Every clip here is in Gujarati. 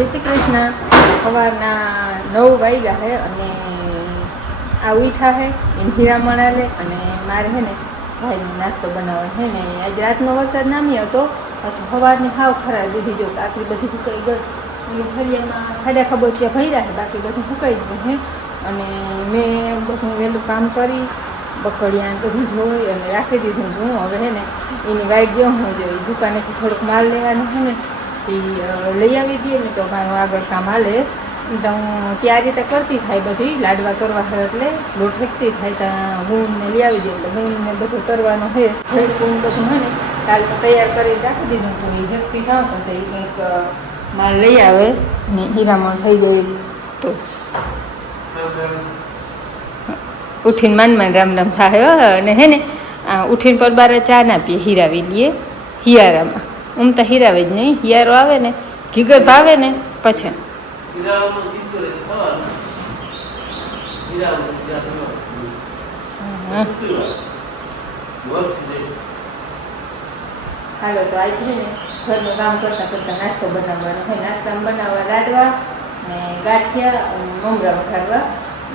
જય શ્રી કૃષ્ણ. સવારના નવ વાગ્યા છે અને આ ઉઠા હે એને હીરામણ લે અને મારે છે ને ભાઈ નાસ્તો બનાવવાનો હે ને. આજે રાતનો વરસાદ નામી હતો, પછી સવારની હાવ ખરા દીધી જો કાકરી બધી ફૂકાઈ ગઈ. અને ફરિયામાં ખાડા ખબોચિયા ભર્યા છે બાકી બધું ફૂકાઈ ગયું હે. અને મેં બધું વહેલું કામ કરી બકડિયા બધું ધોઈ અને રાખી દીધું હું. હવે હે ને એની વાઈટ જો હું જોઈ દુકાનેથી થોડોક માલ લેવાનો છે ને. એ લઈ આવી દઈએ ને તો મારું આગળ કામ હાલે. તો હું ત્યાં રીતે કરતી થાય બધી, લાડવા કરવા હોય એટલે લોટ ફેંકતી થાય ત્યાં હું ને લઈ આવી દઈએ એટલે હું ને બધું કરવાનું છે. ને બધું હોય ને, કાલે તો તૈયાર કરી રાખી દીધું તો એ હેકતી થાવ તો તે કંઈક માલ લઈ આવે ને હીરામાં થઈ જાય તો. ઉઠીને માનમાં રામ રામ થાય. અને હે ને ઉઠીને પર બારે ચા ના પીએ હીરાવી લઈએ, હિયારામાં. ઉમતા હીરાવે જ નહીં હિયારો આવે ને, ઘીગર ભાવે ને, પછી. હાલો, તો આજ છે ને, ઘરનું કામ કરતાં કરતાં નાસ્તો બનાવવાનો હોય નાસ્તામાં બનાવવા લાડવા ને ગાંઠિયા મમરા વખાડવા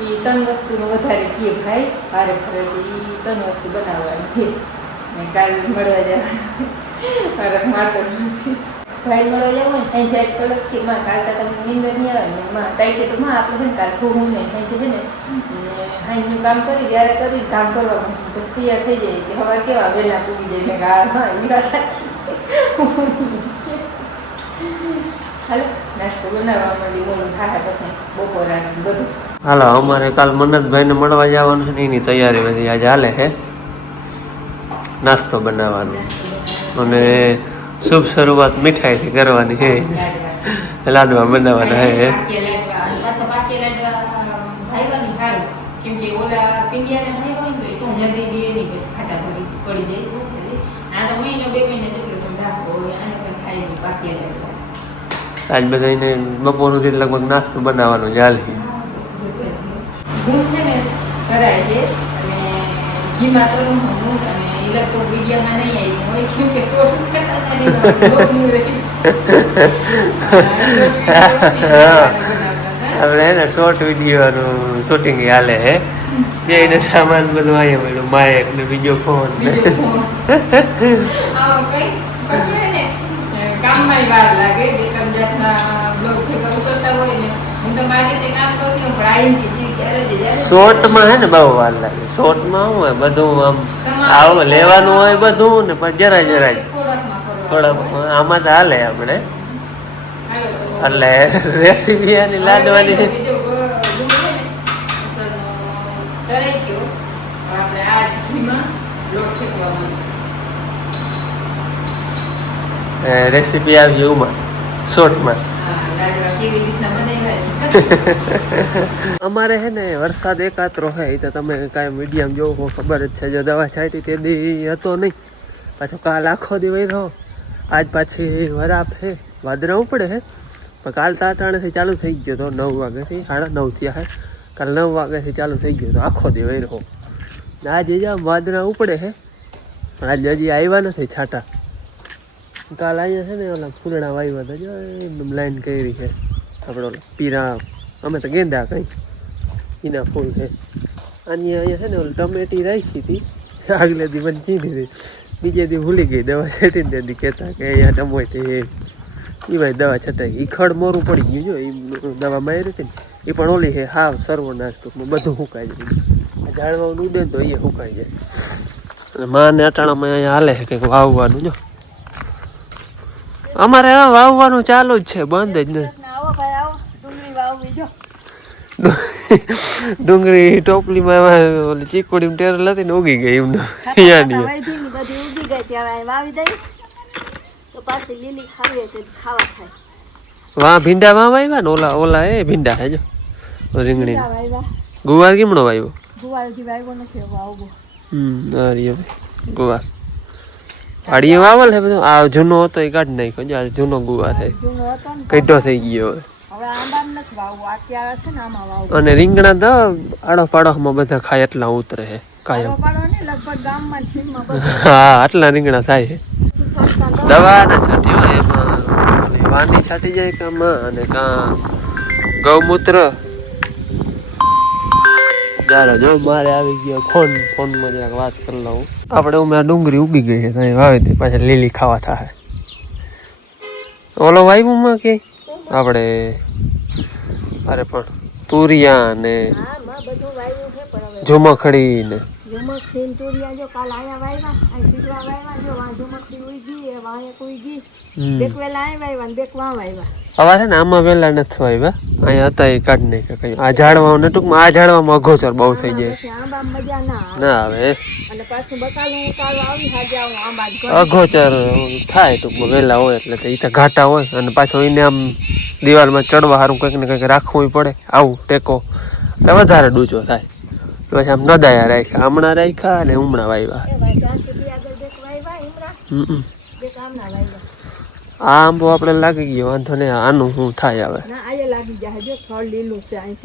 એ ત્રણ વસ્તુનું વધારે કીએ ભાઈ, ભારે ફરે એ ત્રણ વસ્તુ બનાવવાની ને કાલ મળવા જવા મારે મારતો નથી. ભાઈ મળવા જવું ને અહીં જાય તડકથી માં કાલ તો તમને નીંદર નહીં આવે ને માં તાઈ કે તો માં આપણે છે ને કાલ હું નહીં. અહીં છે ને હાઈનું કામ કરી ત્યારે કરી કામ કરવા માંડું. બસ તૈયાર થઈ જાય. કે હવા કેવા વહેલા પૂરી જાય મેં કહ્યું, હા હા એ વાત સાચી. હાલો નાસ્તો બનાવવા માંડી મોડું થાય પછી બપોરાનું બધું. હાલો અમારે કાલ મનતભાઈને મળવા જવાનું છે ને એની તૈયારી બધી આજે હાલે છે નાસ્તો બનાવવાનો. અને શુભ શરૂઆત મીઠાઈથી કરવાની છે. લાડવા બનાવવાના તો તો તો લાડવા આજ બધાને બપોર સુધી લગભગ નાસ્તો બનાવવાનો હાલે. છે ને, કરાય કરું હું હું લગભગ વિડીયોમાં નહીં આવી. હોય કેમ કે ફોટો આપણે એને શોર્ટ વિડીયોનું શૂટિંગ હાલે હે. જે એને સામાન બધું અહીંયા મળ્યું માયક ને બીજો ફોન ને કામમાંય વાર લાગે. જે ત્રણ જાતના બ્લોગ ભેગા કરતા હોય ને. હું તો મારી રીતે કામ કરતી હું પણ આવીને શોર્ટમાં હે ને બહુ વાર લાગે શોર્ટમાં શું હોય, બધું આમ આવું, લેવાનું હોય બધું ને પણ જરા જરા જ ખોરાકમાં ફરવા. થોડા આમાં તો હાલે આપણે એટલે રેસીપી એની લાડવાની. રેસીપી આવી ઉમાં શોર્ટમાં. અમારે હે ને વરસાદ એકાત્રો હે એ તો તમે કાંઈ મીડિયમ જોવો ખબર જ છે, જો દવા છાંટી તે દી હતો નહીં. પાછો કાલ આખો દિવસ રહો આજ પાછી વરાપ હે, વાદરા ઉપડે હે. પણ કાલ તાટાણેથી ચાલુ થઈ ગયો તો નવ વાગ્યાથી, સાડા નવ થયા હે. કાલ નવ વાગ્યાથી ચાલુ થઈ ગયો તો આખો દિવસ રહો આજે જ વાદરા ઉપડે હે. પણ આજે હજી આવ્યા નથી છાટા. કાલ અહીંયા છે ને ઓલા ફૂલડા વાવ્યા હતા, જો લાઈન કરી છે. આપણે પીરા, અમે તો ગેંદા કંઈ એના ફૂલ છે. આની અહીંયા છે ને ઓલી ટમેટી રાખી હતી. આગલે દી મને ચીની હતી. બીજે દી ભૂલી ગઈ દવા છટીને ત્યાંથી કહેતા કે અહીંયા ટમેટી એ ભાઈ દવા છટાઈ. એ ખડ મોરું પડી ગયું જો એ દવા મારી હતી ને એ પણ ઓલી છે, હાવ સર્વનાશ નાખતું બધું સુકાઈ જાય ઝાડવાનું ઉડે તો એ સુકાઈ જાય. અને માને અટાણામાં અહીંયા હાલે છે કંઈક વાવવાનું જો. અમારે વાવવાનું ચાલુ જ છે, બંધ જ નથી આવો ભાઈ આવો ડુંગળી વાવવી જો ડુંગળી ટોપલીમાં ઓલી ચીકુડી ટેર લતી ને ઉગી ગઈ એમને. બધી ઉગી ગઈ ત્યારે વાવી દઈ. તો પાછી લીલી ખાવી ખાવા થાય. વાં ભીંડા વાં વાવ્યા ને ઓલા ઓલા એ ભીંડા હે જો. રીંગણી ગુવાર કેમનો વાવ્યો ગુવાર હજી વાવ્યો નથી હવે હમ આ ગુવાર. પાડીએ વાવલ હે બધું? આ જૂનો હતો એ કાઢી નાખ્યો. જો જૂનો ગુવાર હે. કઈટો થઈ ગયો હવે. છે અને રીંગણા તો આડો પાડોમાં બધા ખાય એટલા ઉતરે હે કાયમ. હા આટલા રીંગણા થાય છે. દવા ને છાંટ્યો એમાં વાની છાંટી જાય કે અને કાં ગૌમૂત્ર. ચાલો જો મારે આવી ગયો ફોન ફોનમાં જરાક વાત કરી લઉં. આપણે ઉમે ડુંગળી ઉગી ગઈ છે ત્યાં વાવી દે પાછળ લીલી ખાવા થાય. ઓલો વાવ્યુંમાં કે? આપણે અરે પણ તુરિયા ને ઝુમખડી ને જમક થઈને તુરિયા જો કાલ આયા વાવ્યા આ સીધવા વાવ્યા જો વાં જમકથી ઉઈ ગઈ એ વાંહે કુઈ ગઈ. બેક વેલા આય વાવ્યા ને બેક વાં વાવ્યા છે ને આમાં વેલા નથી વાવ્યા અહીંયા હતા એ કાઢ નહીં કે કઈ. આ ઝાડવા ને ટૂંકમાં આ ઝાડવામાં અઘોસર બહુ થઈ જાય આંબા મજા ના ના આવે. અને પાછું બકાલું કાલ આવી હાજે આવું આંબા જ અઘોચર થાય ટૂંકમાં વહેલા હોય એટલે એ ઈ તો ઘાટા હોય. અને પાછો એને આમ દિવાલમાં ચડવા સારું કંઈક ને કંઈક રાખવું પડે. આવું ટેકો. એટલે વધારે ડૂચો થાય. પછી આમ નદાયા રાખ્યા હમણાં રાખ્યા અને ઉમણા વાવ્યા આ આંબો આપણે લાગી ગયો વાંધો નહીં આનું શું થાય હવે?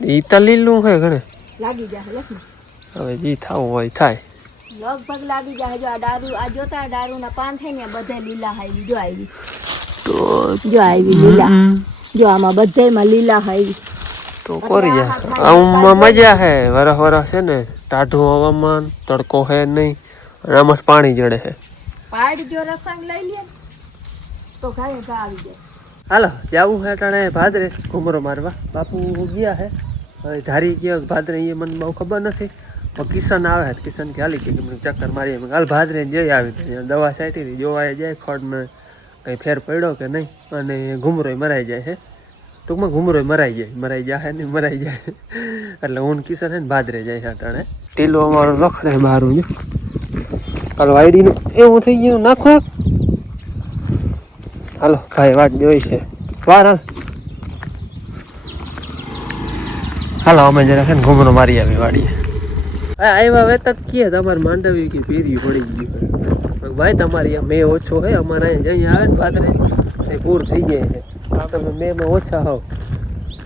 એ છે તો લીલું હોય ઘણે. હવે જે થવું હોય થાય. લગભગ લાગી જાય જો આ દારૂ આ જોતા દારૂના પાન થાય ને બધે લીલા આવી જો આવી. તો જો આવી લીલા. જો આમાં બધેમાં લીલા આવી તો કોરી જાય આમાં મજા હે. વરસ વરસ છે ને ટાઢું હવામાન તડકો હે નહીં અને આમાં પાણી જડે છે પાડી જો રસંગ લઈ લે. તો ગાય ગા આવી જાય. હાલો જાવું હે ટાણે ભાદરે ઘુમરો મારવા. બાપુ ગયા હે. હવે ધારી ગયો ભાદરે એ મને બહુ ખબર નથી. પણ કિશન આવે છે કિશન કે હાલી કે મને ચક્કર મારી મેં હાલ ભાદરે જઈ આવી દવા છાંટી જોવાય જોવા જાય ખોડમાં કંઈ ફેર પડ્યો કે નહીં. અને ઘુમરોય મરાઈ જાય છે ટૂંકમાં ઘૂમરો મરાઈ જાય મરાઈ જાય ને મરાઈ જાય. એટલે ઊન ને હે ને ભાદરે જાય છે ટાણે ટીલો અમારો રખડે મારું જો હાલો આઈડીનું એવું થઈ ગયું, નાખો. હાલો, ભાઈ વાટ જોઈ છે. વાર હાલ. હાલો, અમે જરા છે ને ઘૂમરો મારી આવી વાડીએ. આવ્યા હવે તક કીએ, તમારે માંડવી કે પીરી પડી ગયું ભાઈ, તમારી મેં ઓછો હે, અમારે અહીંયા આવે ને પાદરે પૂર થઈ ગયા છે. તમે મેમાં ઓછા હોવ.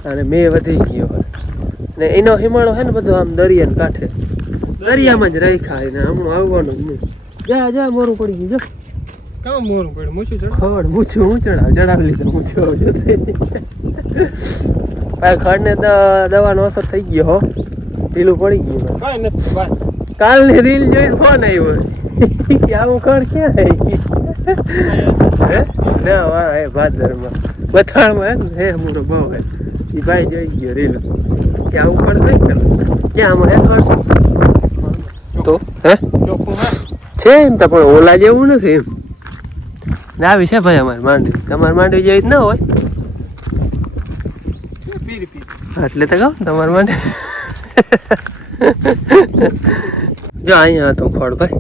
અને મેં વધી ગયો હોય. ને એનો હિમાળો છે ને બધો આમ દરિયાને કાંઠે. દરિયામાં જ રાખ્યા એને હમણાં આવવાનું નહીં. જા જા મોરું પડી ગયું જો. કામ મોરું પડ્યું મૂછું ચડ ખડ મૂછું હું ચડાવ? ચડાવી લીધું મૂછું આવજો ભાઈ ખડને તો દવાનો અસર થઈ ગયો હો. ઢીલું પડી ગયું કાંઈ નથી કાલની રીલ જોઈને ફોન આવ્યો કે આવું ખડ ક્યાં હે? ના વાહ એ ભાદરમાં બથાણમાં હે હે મોરો હે એ ભાઈ જોઈ ગયો રેલો. કે આવું ખડ નહીં કરે ક્યાં આમાં હે તો હે? છે એમ તો પણ ઓલા જેવું નથી એમ. ના આવી છે ભાઈ અમારે માંડવી. તમારે માંડવી જેવી ના હોય. એટલે તો કહું તમારે માટે જો અહીંયા હતો ખડ ભાઈ.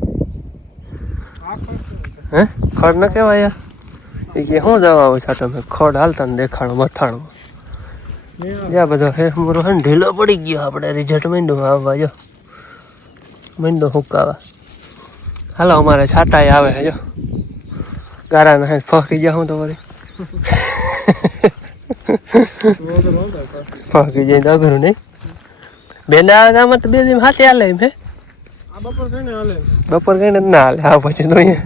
હે? ખડ ન કહેવાય યાર. એ કે શું દવા આવો છો? તમે ખોડ હાલતા ને દેખાડો મથાણમાં જ્યાં બધો હે મોરો હે ઢીલો પડી ગયો આપણે રિઝલ્ટ માંડ્યું આવવા જો. મીંડો હુકાવા. હાલો અમારે છાતાય આવે હજો જો. ગારાના હે ફખરી જા હું તો ફખરી જાય તો અઘરું નહીં. બેન આવે આમાં તો બે દિન હાથે હાલે એમ હે? બપોર કઈ ને હાલે? આ પછી તો અહીંયા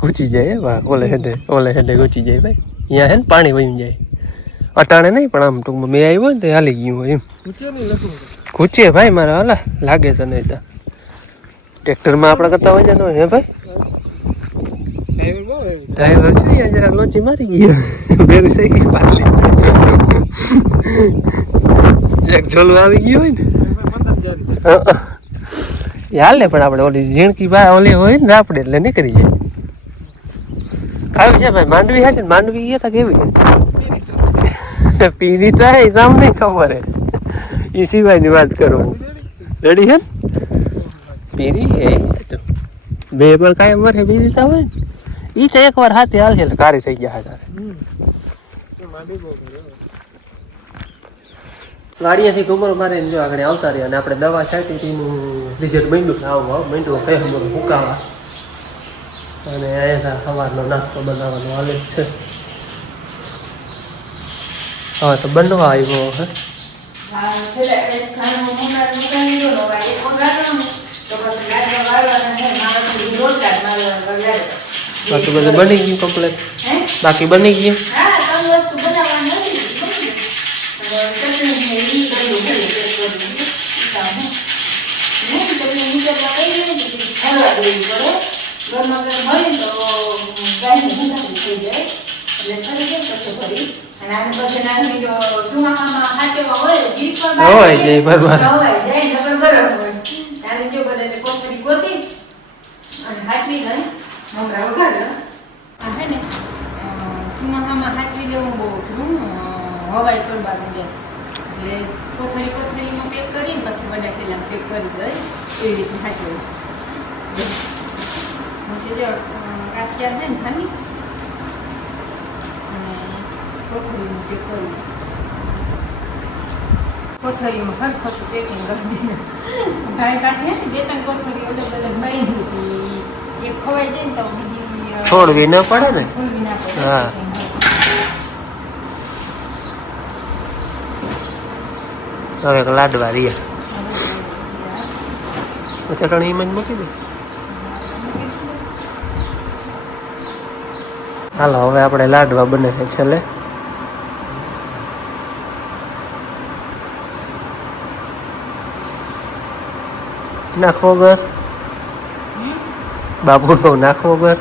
ઘૂચી જાય હે ઓલે હેડે ઓલે હેડે ઘૂચી જાય ભાઈ. અહીંયા હે ને પાણી વહી જાય. અટાણે નહીં પણ આમ ટૂંકમાં મેં આવ્યો ને તો હાલી ગયું હોય એમ. ઊંચે નહીં લખવું ઘૂચે ભાઈ મારે હાલા લાગે તને તો. ટ્રેક્ટરમાં આપણે કરતા હોય ને હે ભાઈ? ડ્રાઈવર છે. જરા લોચી મારી ગયો બે થઈ ગઈ પાટલી. એક ઝોલું આવી ગયું હોય ને. હં. એ હાલે પણ આપણે ઓલી ઝીણકી બા ઓલી હોય ને આપણે એટલે નીકળી જાય. આવી છે ભાઈ, માંડવી હે ને? માંડવી એ તો કેવી હે પીરી તો હે નામ ખબર હે. એ સિવાયની વાત કરો રેડી હે ને? પીરી હે બે પણ કાંઈ વરે પીરી તો હોય ને. એ તો એકવાર હાથે હાલશે એટલે કારી થઈ ગયા તારે માંડી મારીને ગાડીયાથી ઘુમરો મારે જો આગળ આવતા રહ્યા અને આપણે દવા છાંટી હતી એનું રિઝલ્ટ માંડ્યું કે આવું આવું માંડ્યું કઈ અમારું ફૂકાવા અને અહીંયા સવારનો નાસ્તો બનાવવાનો હાલે જ છે. હવે તો બનવા આવ્યો હે. બાકી બધું બની ગયું કમ્પ્લેટ બાકી બની ગયું હા ત્રણ વસ્તુ બનાવવાની હતી બની ગઈ. હવે ચટણી ને ઈ બધું ભરી પેક કરી દીધું. ઈ કામ હે. હું ચટણી નીચેમાં લઈ લઈ ને છાણવા દેવી પડે. ગરમા ગરમ હોય તો ગાયને ભૂંગાવી થઈ જાય. એટલે છે એટલે કોથરી કોથરીમાં પેક કરીને પછી બધા પેલા પેક કરી દઈ એવી રીતે પછી જો કાઠિયા છે ને ખાલી અને કોથળીમાં પેક કરવું કોથળીમાં ખરખતું પેકિંગ કરી દીધું. ગાય કાઢે ને બે ત્રણ કોથળી અલગ અલગ બાંધી હતી એક ખવાઈ જાય ને તો બીજી છોડવી ન પડે ને? ખોલવી ના પડે. હા. હવે લાડવા રહ્યા. ચટણી એમ જ મૂકી દે. હાલો, હવે આપણે લાડવા બને છે, છેલ્લે. નાખવો ઘર? બાપુ નો નાખવો બીજા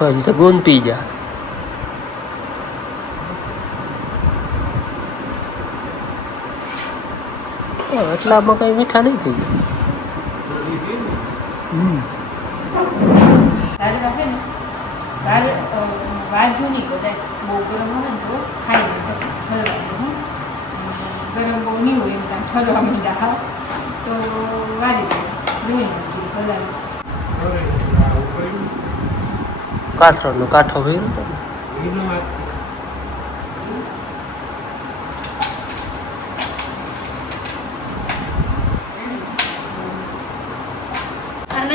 હજી તો ગુણ પી જા. હા, એટલામાં કઈ મીઠા નહીં થઈ ગયા કાઠો ને? તારે અ, વાંધો નહીં કદાચ બહુ ગરમ હોય ને તો ખાઈ લે પછી ઠરવા દે હું ગરમ બહુ નહીં હોય એમ કાંઈ ઠરવા માંડ્યા હા તો વારી દે લોહી નાખી ભલાવી કાથરોનો કાંઠો ભર્યો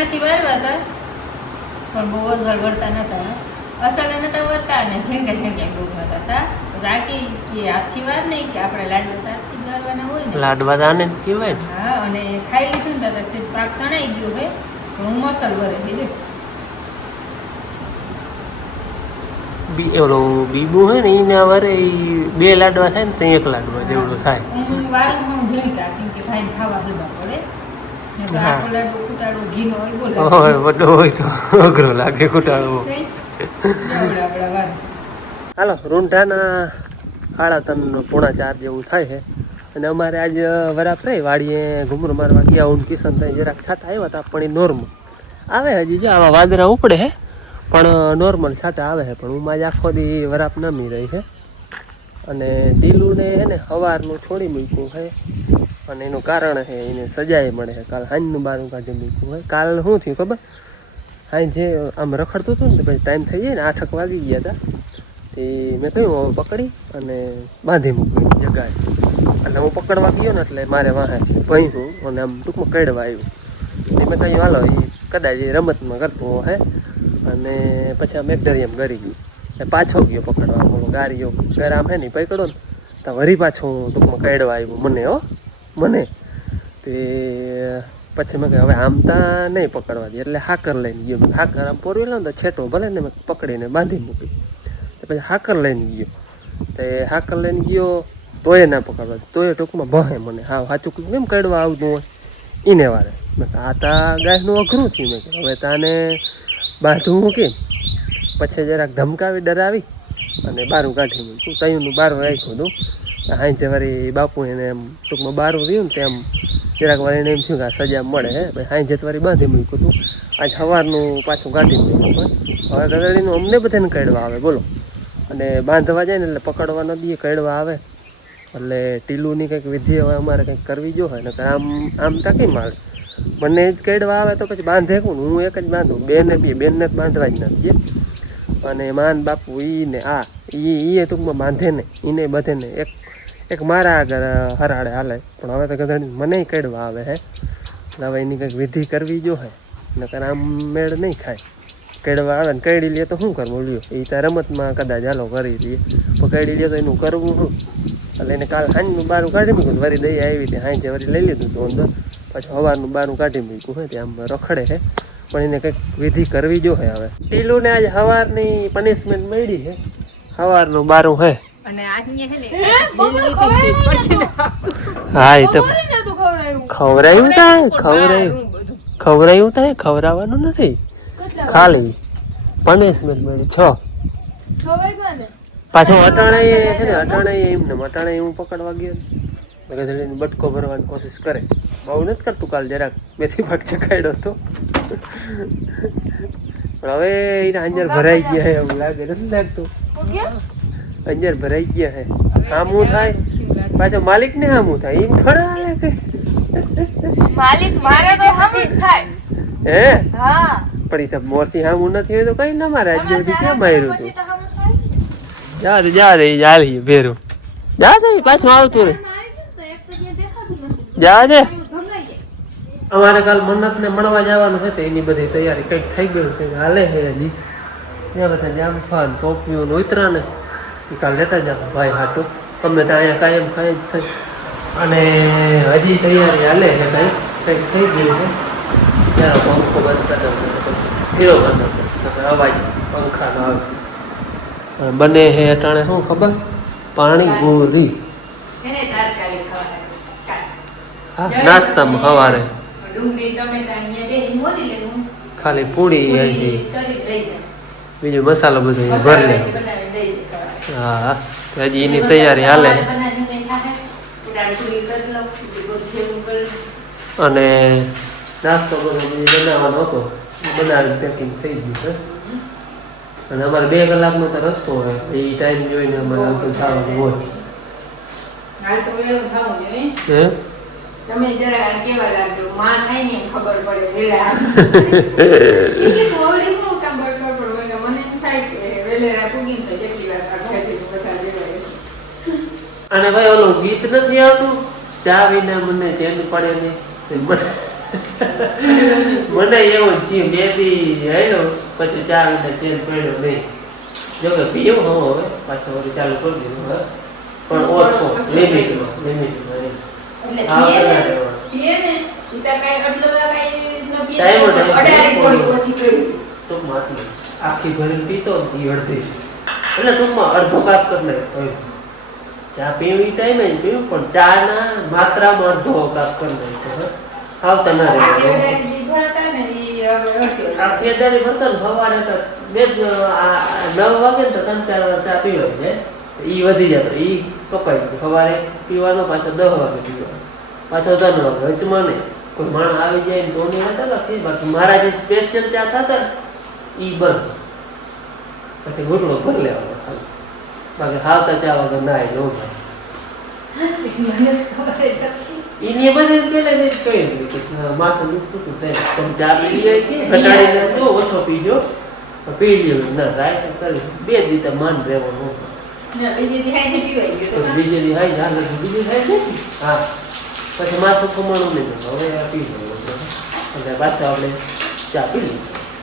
હતો વારવા હતા પણ બહુ જ વળતા નતા. અસલ નતા વરતા અને ઝીંગા ઝીંગા ગોખતા હતા રાખી કે હાથથી વાર નહીં કે આપણે લાડવા તો વારવાના હોય ને. લાડવા તો કહેવાય હા અને ખાઈ લીધું ને તો સેજ પાક તણાઈ ગયું હે. હું મસલ વરે ગયું બી ઓલો બીબુ હોય ને એના વરે બે લાડવા થાય ને તો એક લાડવા જેવડું થાય. હોય બધો હોય તો અઘરો લાગે કુટાળવો હાલો રૂંઢાના સાડા ત્રણ પોણા ચાર જેવું થાય છે. અને અમારે આજ વરાપ રહી વાડીએ ઘુમરો મારવા ગયા હું કિશન ત્યાં જરાક છાતા આવ્યા હતા પણ એ નોર્મલ આવે હજી જો આવા વાદરા ઉપડે છે પણ નોર્મલ છાતા આવે છે પણ હું આજ આખો દી વરાપ નમી રહી છે અને ઢીલુંને હે ને સવારનું છોડી મૂક્યું છે અને એનું કારણ છે, એને સજાએ મળે છે. કાલ હાંજનું બારું કાઢી મૂક્યું હોય. કાલ શું થયું ખબર? હાઈ જે આમ રખડતું હતું ને પછી ટાઈમ થઈ જાય ને, આઠક વાગી ગયા હતા. તે મેં કહ્યું પકડી અને બાંધી મૂકી જગાએ એટલે હું પકડવા ગયો ને, એટલે મારે વાહે ભયું અને આમ ટૂંકમાં કડવા આવ્યું. એટલે મેં કહ્યું, હાલો એ કદાચ એ રમતમાં કરતો હે. અને પછી આમ એકડરિયમ ગરી ગયું. પાછો ગયો પકડવા. ઓલો ગાડીઓ આમ હે ને પકડો ને, તો વરી પાછો ટૂંકમાં કડવા આવ્યું. મને, હો. મને તે પછી મેં કહ્યું હવે આમ તા નહીં પકડવા દે. એટલે હાકર લઈને ગયો. હાકર આમ પોરવેલો ને તો છેટો ભલે ને મેં પકડીને બાંધી મૂકી. પછી હાકર લઈને ગયો. તે હાકર લઈને ગયો, તોય ના પકડવા તોય ટૂંકમાં ભહે મને. હા સાચું કેમ કાઢવા આવતું હોય? એને વારે. મેં આ તા ગાયનું અઘરું થયું. મેં હવે તાને બાંધવું કેમ? પછી જરાક ધમકાવી ડરાવી અને બારું કાઢી મૂક્યું. તયુંનું બારું રાખ્યું હતું. હાંજે વળી બાપુ એને એમ ટૂંકમાં બારું રહ્યું ને તેમ જરાક વાર એને એમ થયું કે આ સજા મળે હે. ભાઈ સાંજે વળી બાંધી મૂક્યું હતું. આજ સવારનું પાછું કાઢી મૂક્યું હવે ગદડીનું અમને બધાને કાઢવા આવે, બોલો. અને બાંધવા જાય ને એટલે પકડવા ન દઈએ કહેડવા આવે. એટલે ટીલુની કંઈક વિધિ હવે અમારે કંઈક કરવી જો હોય ને આમ આમ તાકી મારે મને જ કાઢવા આવે તો પછી બાંધે કોણ? હું એક જ બાંધું, બેને બી, બેનને જ બાંધવા જ નથી અને માન બાપુ ઈ ને આ, ઈ એ ટૂંકમાં બાંધે ને એને બધે ને એક એક મારા આગળ હરાડે હાલે. પણ હવે તો ગધડી મને કેડવા આવે હે. હવે એની કંઈક વિધિ કરવી જો હે. નકર આમ મેળ નહીં ખાય. કેડવા આવે ને કાઢી લે તો શું કરવું લ્યો એ તો રમતમાં કદાચ હાલો કરી લઈએ પણ કેડી લે તો એનું કરવું શું? એટલે એને કાલ સાંજનું બારું કાઢી મૂક્યું વરી દઈ આવી હતી. સાંજે વળી લઈ લીધું હતું અંદર. પછી સવારનું બારું કાઢી મૂક્યું હોય તે આમ રખડે છે પણ એને કંઈક વિધિ કરવી જો હે હવે. ટીલુને આજે સવારની પનિશમેન્ટ મળી છે સવારનું બારું હે. અને આજની હે ને હા? એ તો ખવરાયું થાય ખવરાયું ખવરાયું થાય ખવડાવવાનું નથી? ખાલી. પનિશમેન્ટ મળી છ. પાછો અટાણા છે ને અટાણે હું પકડવા ગયો ગધેડીને બટકો ભરવાની કોશિશ કરે. બહુ નથી કરતું કાલ જરાક. બેથી ભાગ ચકાડ્યો હતો. પણ હવે એના અંજર ભરાઈ ગયા એવું લાગે. નથી લાગતું. અંજર ભરાઈ ગયા હે. હામું થાય? પાછો માલિક ને હામું થાય? એમ થોડા હાલે કે? માલિક મારે તો હમ થાય. હે? હા. પણ એ તો મોરથી હામું નથી હોય તો કઈ ના મારે? આજ સુધી કે માર્યું તું? જા રે જા રે જા રે ભેરું. જા રે પાછું આવતું રે. જા રે. અમારે કાલ મન્નત ને મળવા જવાનું છે તો એની બધી તૈયારી કંઈક થઈ ગયું છે. હાલે છે હજી. ત્યાં બધા જામફાન પોપિયું ઉતરા ને એ કાલ લેતા જાવ ભાઈ હાટું. અમને તો અહીંયા કાયમ ખાય જ થઈ અને હજી તૈયારી હાલે છે કંઈ કંઈક થઈ ગયું છે. ત્યારે પંખો બંધ કરી દઉં પછી હીરો બંધ કરી અવાજ પંખાનો આવે. બને હે અટાણે શું ખબર? પાણી ખવડાવ્યું હા નાસ્તામાં સવારે ખાલી પૂરી બીજો મસાલો બધો ભરી લે બનાવી દઈ દે ખવડાવે. હા હજી એની તૈયારી હાલે. અને નાસ્તો બનાવવાનો હતો બનાવી ત્યાંથી થઈ ગયું છે. અને અમારે બે કલાકનો તો રસ્તો હોય એ ટાઈમ જોઈને અમારે અંકલ થવાનું હોય. તમે જરા કેવા લાગજો માં થાય ને ખબર પડે વેલા એટલે થોડી હું કામ બળબડ પડે એટલે મને એમ થાય કે વેલેરા પૂગીને તો જેટલી વાર આ ઘરેથી બધા જેવાય. અને ભાઈ ઓલું ગીત નથી આવતું? ચા વિના મને ચેન પડે નહીં. મને એવો જ થયું બે આવ્યો પછી ચા વિના ચેન પડ્યો નહીં. જો કે પીવું હું હવે પાછો વળી ચાલુ કરી દીધું હવે પણ ઓછો લિમિટમાં લિમિટમાં. આખી ભરી પીતો અડધી. એટલે ટૂંકમાં અડધો કાપ કરી નાખ્યો. ચા પીવી ટાઈમે જ પીવું પણ ચા ના માત્રામાં અડધો કાપ કરી નાખ્યો. આવતા ના ને આ ખેતરી ભરતા ને સવારે તો બે જ આ નવ વાગે ને તો ત્રણ ચાર વાર ચા પીવાય છે ઈ વધી જાય ઈ કપાઈ ગયું સવારે પીવાનો પાછો દસ વાગે પીવાનો. પાછો ત્રણ વાગે. વચમાં નહીં. કોઈ માણસ આવી જાય ને ધોની હતા નથી બાકી મારા જે સ્પેશિયલ ચા થતા ને ઈ બંધ. પછી ઘૂંટડો ભરી લેવાનો. બાકી હાવતા ચા વગર ના નો થાય તો. એની બધે પેલા ને જ કહી કે માથું દુખતું હતું થાય તમે ચા પી લઈ ઘટાડીને ઓછો પીજો પી લ્યો ના રાઈટ કરી બે દીતા માન રહેવાનું બીજી દી તો તો બીજે દી હાઈ હાલ બીજું થાય ને હા પછી માથું કમાણું નહીં હવે આ પી લેવું એટલે પાછા આપણે ચા પી લઈએ